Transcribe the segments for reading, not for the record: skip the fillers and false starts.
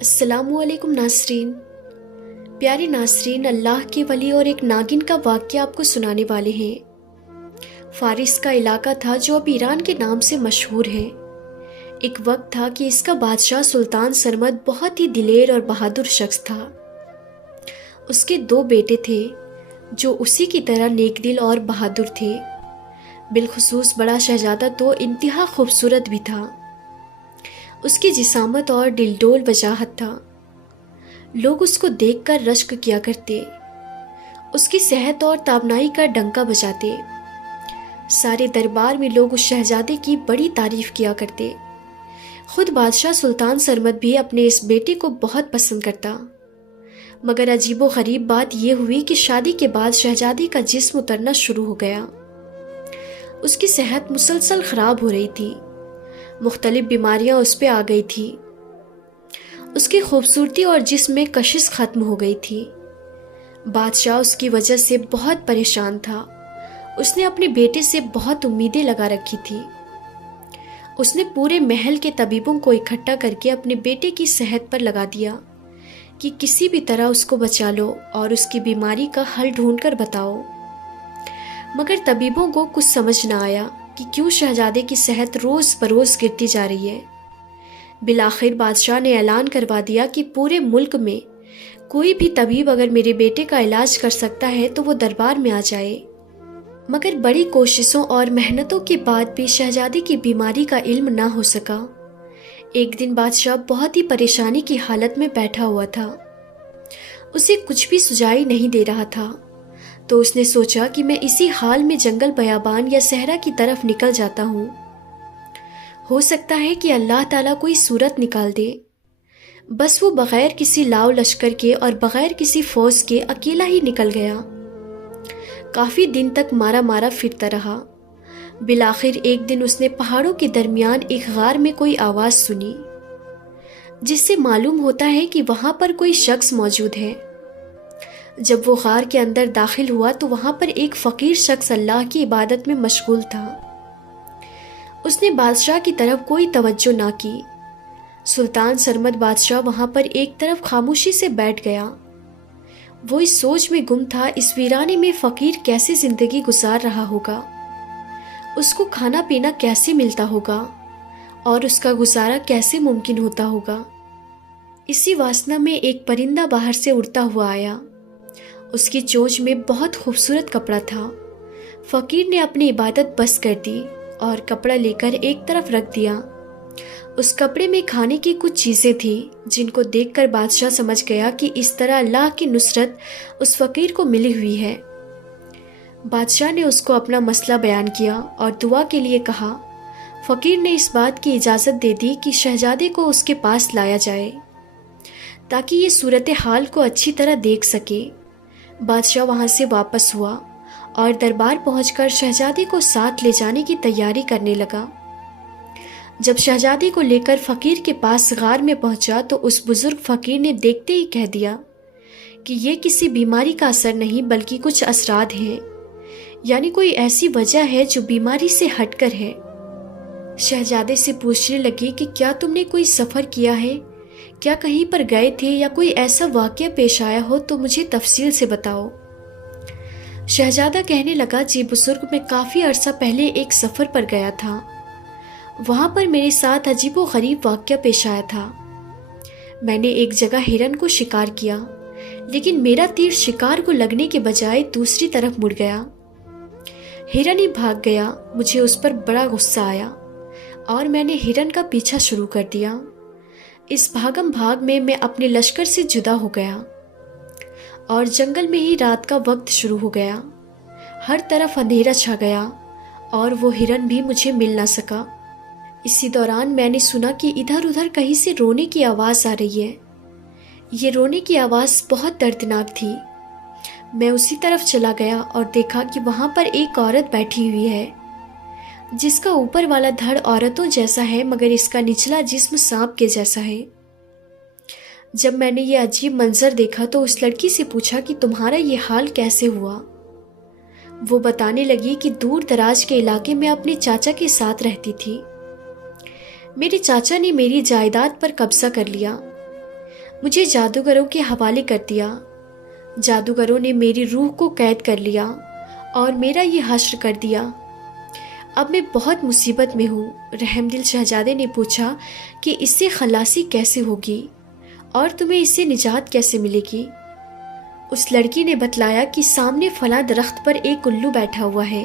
अस्सलामु अलैकुम नासरीन। प्यारे नासरीन, अल्लाह के वली और एक नागिन का वाक़या आपको सुनाने वाले हैं। फारिस का इलाका था जो अब ईरान के नाम से मशहूर है। एक वक्त था कि इसका बादशाह सुल्तान सरमद बहुत ही दिलेर और बहादुर शख्स था। उसके 2 बेटे थे जो उसी की तरह नेकदिल और बहादुर थे। बिलखुसूस बड़ा शहजादा तो इंतहा खूबसूरत भी था। उसकी जिसामत और डिलडोल वजाहत था। लोग उसको देखकर रश्क किया करते। उसकी सेहत और ताबनाई का डंका बजाते। सारे दरबार में लोग उस शहजादे की बड़ी तारीफ किया करते। खुद बादशाह सुल्तान सरमद भी अपने इस बेटे को बहुत पसंद करता। मगर अजीबो गरीब बात यह हुई कि शादी के बाद शहजादी का जिस्म उतरना शुरू हो गया। उसकी सेहत मुसलसल खराब हो रही थी। मुख्तलिफ बीमारियां उस पे आ गई थी। उसकी खूबसूरती और जिस्म में कशिश खत्म हो गई थी। बादशाह उसकी वजह से बहुत परेशान था। उसने अपने बेटे से बहुत उम्मीदें लगा रखी थी। उसने पूरे महल के तबीबों को इकट्ठा करके अपने बेटे की सेहत पर लगा दिया कि किसी भी तरह उसको बचा लो और उसकी बीमारी का हल ढूंढ कर बताओ। मगर तबीबों को कुछ समझ न आया कि क्यों शहजादे की सेहत रोज़ बरोज़ गिरती जा रही है। बिलाखिर बादशाह ने ऐलान करवा दिया कि पूरे मुल्क में कोई भी तबीब अगर मेरे बेटे का इलाज कर सकता है तो वो दरबार में आ जाए। मगर बड़ी कोशिशों और मेहनतों के बाद भी शहजादे की बीमारी का इल्म ना हो सका। एक दिन बादशाह बहुत ही परेशानी की हालत में बैठा हुआ था। उसे कुछ भी सुझाई नहीं दे रहा था। तो उसने सोचा कि मैं इसी हाल में जंगल बयाबान या सहरा की तरफ निकल जाता हूँ। हो सकता है कि अल्लाह ताला कोई सूरत निकाल दे। बस वो बगैर किसी लाव लश्कर के और बगैर किसी फौज के अकेला ही निकल गया। काफी दिन तक मारा मारा फिरता रहा। बिलाखिर एक दिन उसने पहाड़ों के दरमियान एक गार में कोई आवाज सुनी, जिससे मालूम होता है कि वहां पर कोई शख्स मौजूद है। जब वो गार के अंदर दाखिल हुआ तो वहां पर एक फकीर शख्स अल्लाह की इबादत में मशगूल था। उसने बादशाह की तरफ कोई तवज्जो ना की। सुल्तान सरमद बादशाह वहां पर एक तरफ खामोशी से बैठ गया। वो इस सोच में गुम था, इस वीराने में फकीर कैसे जिंदगी गुजार रहा होगा, उसको खाना पीना कैसे मिलता होगा और उसका गुजारा कैसे मुमकिन होता होगा। इसी वासना में एक परिंदा बाहर से उड़ता हुआ आया। उसकी चोंच में बहुत खूबसूरत कपड़ा था। फकीर ने अपनी इबादत बस कर दी और कपड़ा लेकर एक तरफ रख दिया। उस कपड़े में खाने की कुछ चीज़ें थी जिनको देखकर बादशाह समझ गया कि इस तरह अल्लाह की नुसरत उस फकीर को मिली हुई है। बादशाह ने उसको अपना मसला बयान किया और दुआ के लिए कहा। फकीर ने इस बात की इजाज़त दे दी कि शहजादे को उसके पास लाया जाए ताकि ये सूरत हाल को अच्छी तरह देख सके। बादशाह वहाँ से वापस हुआ और दरबार पहुंचकर शहजादे को साथ ले जाने की तैयारी करने लगा। जब शहजादे को लेकर फकीर के पास गार में पहुंचा तो उस बुजुर्ग फकीर ने देखते ही कह दिया कि ये किसी बीमारी का असर नहीं बल्कि कुछ असराद हैं, यानी कोई ऐसी वजह है जो बीमारी से हटकर है। शहजादे से पूछने लगी कि क्या तुमने कोई सफ़र किया है, क्या कहीं पर गए थे या कोई ऐसा वाक़या पेश आया हो तो मुझे तफसील से बताओ। शहजादा कहने लगा, जी बुजुर्ग, मैं काफ़ी अरसा पहले एक सफ़र पर गया था। वहाँ पर मेरे साथ अजीबो गरीब वाक़या पेश आया था। मैंने एक जगह हिरन को शिकार किया, लेकिन मेरा तीर शिकार को लगने के बजाय दूसरी तरफ मुड़ गया। हिरन ही भाग गया। मुझे उस पर बड़ा गुस्सा आया और मैंने हिरन का पीछा शुरू कर दिया। इस भागम भाग में मैं अपने लश्कर से जुदा हो गया और जंगल में ही रात का वक्त शुरू हो गया। हर तरफ अंधेरा छा गया और वो हिरन भी मुझे मिल ना सका। इसी दौरान मैंने सुना कि इधर उधर कहीं से रोने की आवाज़ आ रही है। ये रोने की आवाज़ बहुत दर्दनाक थी। मैं उसी तरफ चला गया और देखा कि वहाँ पर एक औरत बैठी हुई है जिसका ऊपर वाला धड़ औरतों जैसा है मगर इसका निचला जिस्म सांप के जैसा है। जब मैंने ये अजीब मंजर देखा तो उस लड़की से पूछा कि तुम्हारा ये हाल कैसे हुआ। वो बताने लगी कि दूर दराज के इलाके में अपने चाचा के साथ रहती थी। मेरे चाचा ने मेरी जायदाद पर कब्जा कर लिया। مجھے جادوگروں کے حوالے کر دیا۔ جادوگروں نے میری روح کو قید کر لیا اور میرا یہ حشر کر دیا۔ اب میں بہت مصیبت میں ہوں۔ رحم دل شہزادے نے پوچھا کہ اس سے خلاصی کیسے ہوگی اور تمہیں اس سے نجات کیسے ملے گی؟ اس لڑکی نے بتلایا کہ سامنے فلاں درخت پر ایک الو بیٹھا ہوا ہے،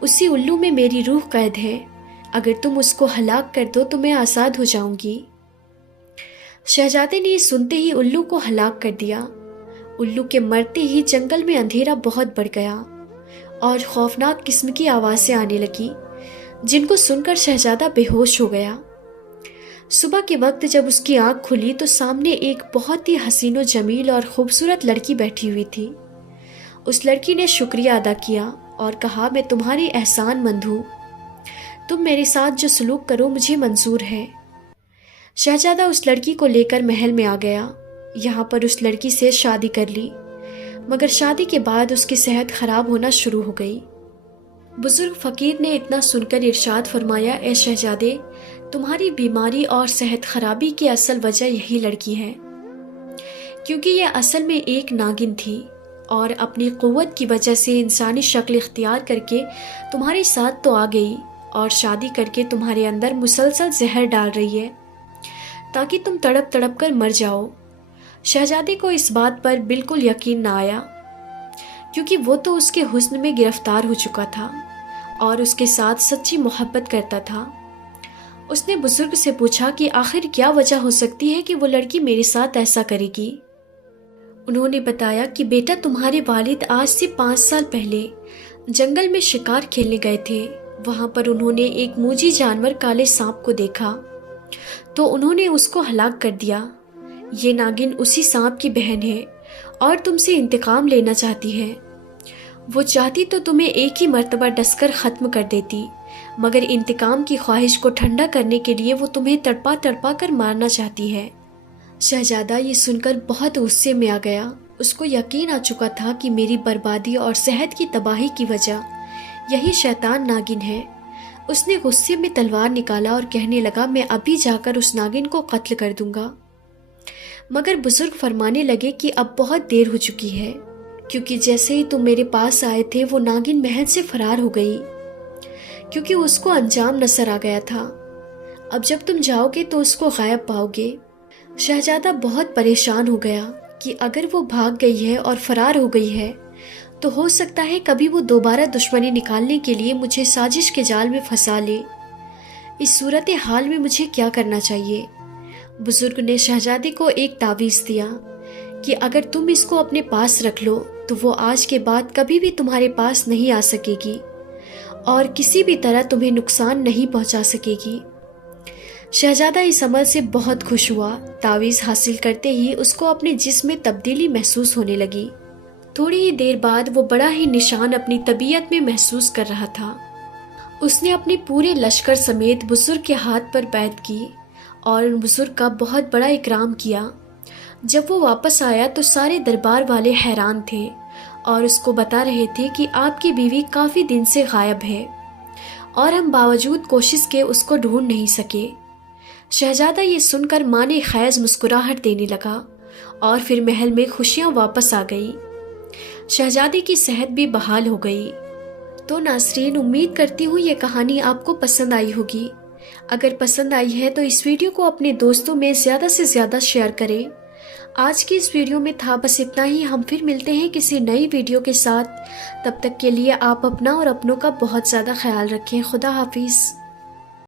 اسی الو میں میری روح قید ہے، اگر تم اس کو ہلاک کر دو تو میں آزاد ہو جاؤں گی۔ شہزادے نے یہ سنتے ہی الو کو ہلاک کر دیا۔ الو کے مرتے ہی جنگل میں اندھیرا بہت بڑھ گیا اور خوفناک قسم کی آوازیں آنے لگی جن کو سن کر شہزادہ بے ہوش ہو گیا۔ صبح کے وقت جب اس کی آنکھ کھلی تو سامنے ایک بہت ہی حسین و جمیل اور خوبصورت لڑکی بیٹھی ہوئی تھی۔ اس لڑکی نے شکریہ ادا کیا اور کہا، میں تمہاری احسان مند ہوں، تم میرے ساتھ جو سلوک کرو مجھے منظور ہے۔ شہزادہ اس لڑکی کو لے کر محل میں آ گیا، یہاں پر اس لڑکی سے شادی کر لی، مگر شادی کے بعد اس کی صحت خراب ہونا شروع ہو گئی۔ بزرگ فقیر نے اتنا سن کر ارشاد فرمایا، اے شہزادے، تمہاری بیماری اور صحت خرابی کی اصل وجہ یہی لڑکی ہے، کیونکہ یہ اصل میں ایک ناگن تھی اور اپنی قوت کی وجہ سے انسانی شکل اختیار کر کے تمہارے ساتھ تو آ گئی اور شادی کر کے تمہارے اندر مسلسل زہر ڈال رہی ہے تاکہ تم تڑپ تڑپ کر مر جاؤ۔ شہزادے کو اس بات پر بالکل یقین نہ آیا، کیونکہ وہ تو اس کے حسن میں گرفتار ہو چکا تھا اور اس کے ساتھ سچی محبت کرتا تھا۔ اس نے بزرگ سے پوچھا کہ آخر کیا وجہ ہو سکتی ہے کہ وہ لڑکی میرے ساتھ ایسا کرے گی؟ انہوں نے بتایا کہ بیٹا، تمہارے والد آج سے 5 سال پہلے جنگل میں شکار کھیلنے گئے تھے، وہاں پر انہوں نے ایک موجی جانور کالے سانپ کو دیکھا تو انہوں نے اس کو ہلاک کر دیا۔ یہ ناگن اسی سانپ کی بہن ہے اور تم سے انتقام لینا چاہتی ہے۔ وہ چاہتی تو تمہیں ایک ہی مرتبہ ڈس کر ختم کر دیتی، مگر انتقام کی خواہش کو ٹھنڈا کرنے کے لیے وہ تمہیں تڑپا تڑپا کر مارنا چاہتی ہے۔ شہزادہ یہ سن کر بہت غصے میں آ گیا۔ اس کو یقین آ چکا تھا کہ میری بربادی اور صحت کی تباہی کی وجہ یہی شیطان ناگن ہے۔ اس نے غصے میں تلوار نکالا اور کہنے لگا، میں ابھی جا کر اس ناگن کو قتل کر دوں گا۔ مگر بزرگ فرمانے لگے کہ اب بہت دیر ہو چکی ہے، کیونکہ جیسے ہی تم میرے پاس آئے تھے وہ ناگن محل سے فرار ہو گئی، کیونکہ اس کو انجام نظر آ گیا تھا۔ اب جب تم جاؤ گے تو اس کو غائب پاؤ گے۔ شہزادہ بہت پریشان ہو گیا کہ اگر وہ بھاگ گئی ہے اور فرار ہو گئی ہے تو ہو سکتا ہے کبھی وہ دوبارہ دشمنی نکالنے کے لیے مجھے سازش کے جال میں پھنسا لے۔ اس صورتحال میں مجھے کیا کرنا چاہیے؟ بزرگ نے شہزادے کو ایک تعویذ دیا کہ اگر تم اس کو اپنے پاس رکھ لو تو وہ آج کے بعد کبھی بھی تمہارے پاس نہیں آ سکے گی اور کسی بھی طرح تمہیں نقصان نہیں پہنچا سکے گی۔ شہزادہ اس عمل سے بہت خوش ہوا۔ تعویذ حاصل کرتے ہی اس کو اپنے جسم میں تبدیلی محسوس ہونے لگی۔ تھوڑی ہی دیر بعد وہ بڑا ہی نشان اپنی طبیعت میں محسوس کر رہا تھا۔ اس نے اپنے پورے لشکر سمیت بزرگ کے ہاتھ پر بیعت کی اور بزرگ کا بہت بڑا اکرام کیا۔ جب وہ واپس آیا تو سارے دربار والے حیران تھے اور اس کو بتا رہے تھے کہ آپ کی بیوی کافی دن سے غائب ہے اور ہم باوجود کوشش کے اس کو ڈھونڈ نہیں سکے۔ شہزادہ یہ سن کر مانے خیز مسکراہٹ دینے لگا اور پھر محل میں خوشیاں واپس آ گئی۔ شہزادے کی صحت بھی بحال ہو گئی۔ تو ناظرین، امید کرتی ہوں یہ کہانی آپ کو پسند آئی ہوگی۔ اگر پسند آئی ہے تو اس ویڈیو کو اپنے دوستوں میں زیادہ سے زیادہ شیئر کریں۔ آج کی اس ویڈیو میں تھا بس اتنا ہی۔ ہم پھر ملتے ہیں کسی نئی ویڈیو کے ساتھ۔ تب تک کے لیے آپ اپنا اور اپنوں کا بہت زیادہ خیال رکھیں۔ خدا حافظ۔